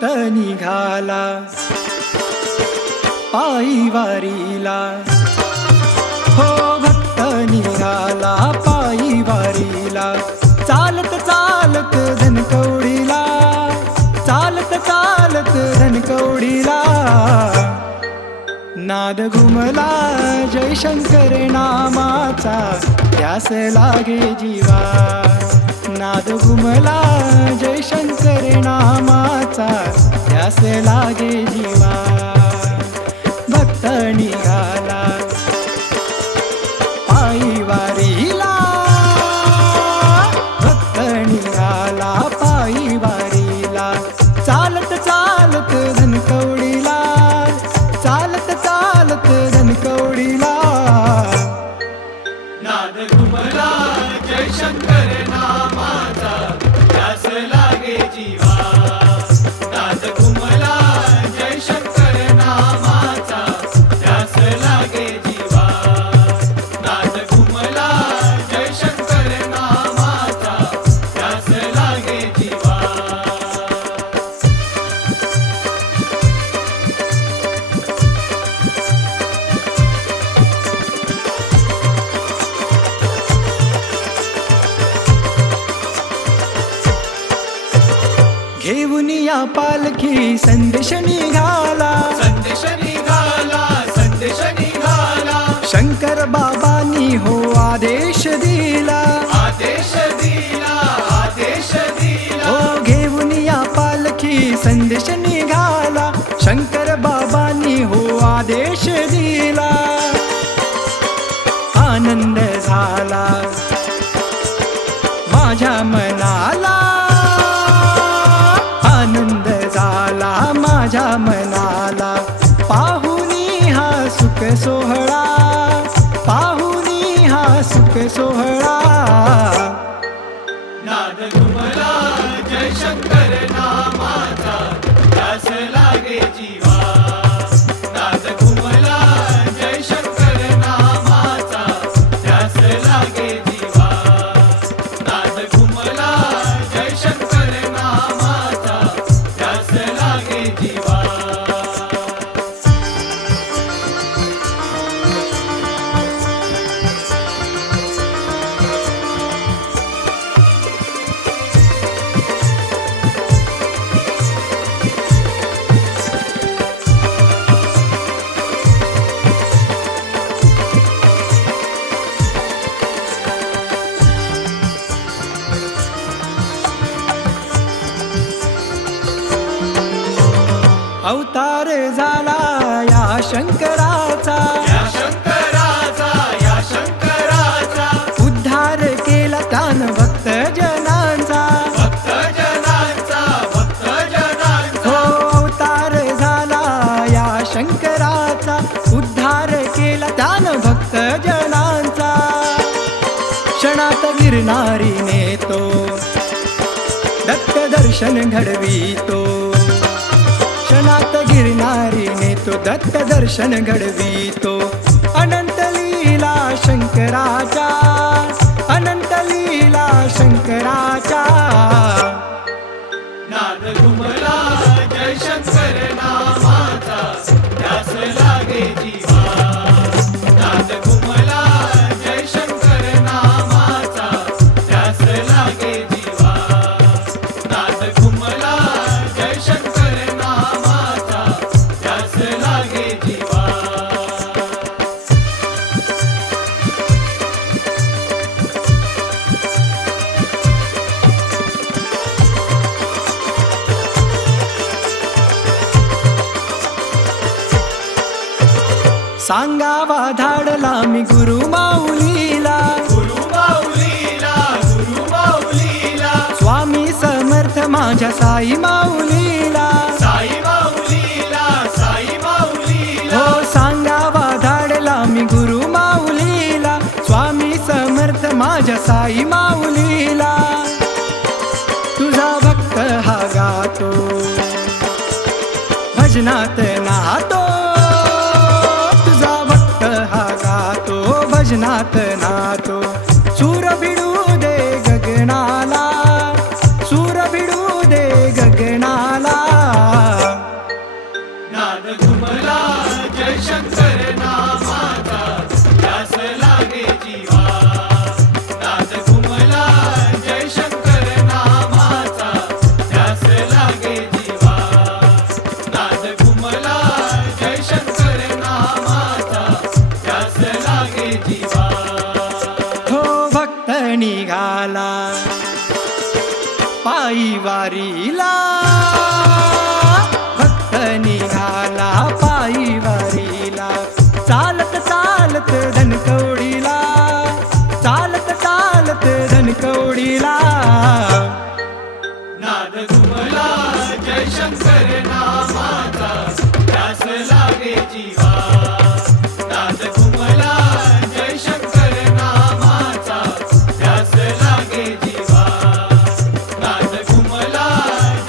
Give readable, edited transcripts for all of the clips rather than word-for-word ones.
भक्त निघाला पायी वारीला, हो भक्त निघाला पायी वारीला. चालत चालत धनकवडीला, चालत चालत धनकवडीला. नाद घुमला जय शंकर नामाचा, ध्यास लागे जीवा. नाद घुमला जय शंकर नामाचा, ध्यास लागे जीवा. भक्त निघाला पायी वारीला, भक्त निघाला पायी वारीला. चालत चालत धनकवडीला, चालत चालत धनकवडीला. नाद घुमला जय शंकर नामाचा, ध्यास लागे जीवा. नाद घुमला जय शंकर नामाचा, ध्यास लागे जीवा. नाद घुमला जय शंकर नामाचा, ध्यास लागे जीवा. घेऊन या पालखी संदेश निघाला, संदेश निघाला, संदेश निघाला. शंकर बाबांनी हो आदेश दिला, आदेश दिला, आदेश दिला. हो घेऊन या पालखी संदेश निघाला, शंकर बाबांनी हो आदेश दिला. आनंद झाला माझ्या मनाला, आनंद झाला माझ्या मनाला. पाहुनी हा सुख सोहळा, पाहुनी हा सुख सोहळा. नाद घुमला जय शंकर नामाचा, ध्यास लागे जीवा. नाद घुमला जय शंकर नामाचा, ध्यास लागे जीवा. नाद घुमला जय शंकर नामाचा, ध्यास लागे जीवा. अवतार झाला या शंकराचा, या शंकराचा, या शंकराचा. उद्धार केला त्यानं भक्त जनांचा. भक्त जनांचा, भक्त जनांचा. हो अवतार झाला या शंकराचा, उद्धार केला त्यानं भक्त जनांचा. क्षणात गिरणारी नेतो, दत्त दर्शन घडवितो. क्षणात गिरणारी नेतो, दत्त दर्शन घडवितो. अनंत लीला शंकराच्या, अनंत लीला शंकराच्या. नाद घुमला जय शंकर नामाचा, ध्यास लागे जीवा. नाद घुमला जय शंकर नामाचा, ध्यास लागे जीवा. नाद घुमला जय शंकर नामाचा, ध्यास लागे जीवा. सांगावा धाडला मी गुरु माऊलीला, गुरु माऊलीला, गुरु माऊलीला. स्वामी समर्थ माझ्या साई माऊलीला. साई माऊलीला, साई माऊलीला. हो सांगावा धाडला मी गुरु माऊलीला, स्वामी समर्थ माझ्या साई माऊलीला. तुझा भक्त हा गातो, भजनात नातो. तुझा भक्त हा गातो, भजनात नातो. सूर भिडू दे गगनाला, सूर भिडू दे गगनाला. पायी वारीला भक्त निघाला पायी वारीला चालत चालत धनकवडीला चालत चालत धनकवडीला नाद घुमला जयशंकर नामाचा ध्यास लागे जीवा नाद घुमला जयशंकर नामाचा ध्यास लागे जीवा नाद घुमला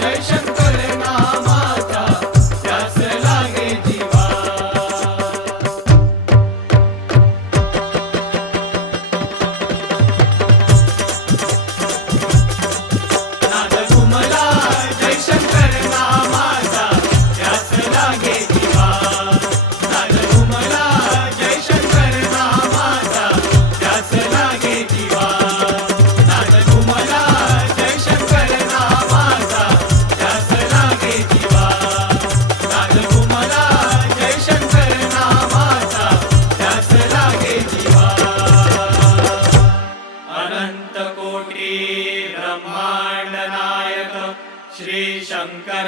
जयशंकर नामाचा ध्यास लागे जीवा नाद घुमला जयशंकर नामाचा ध्यास लागे जीवा नाद घुमला जयशंकर नामाचा ध्यास लागे जीवा नाद घुमला जयशंकर नामाचा ध्यास लागे जीवा नाद घुमला जयशंकर नामाचा ध्यास लागे जीवा अनंत कोटी ब्रह्मांड नायक श्री शंकर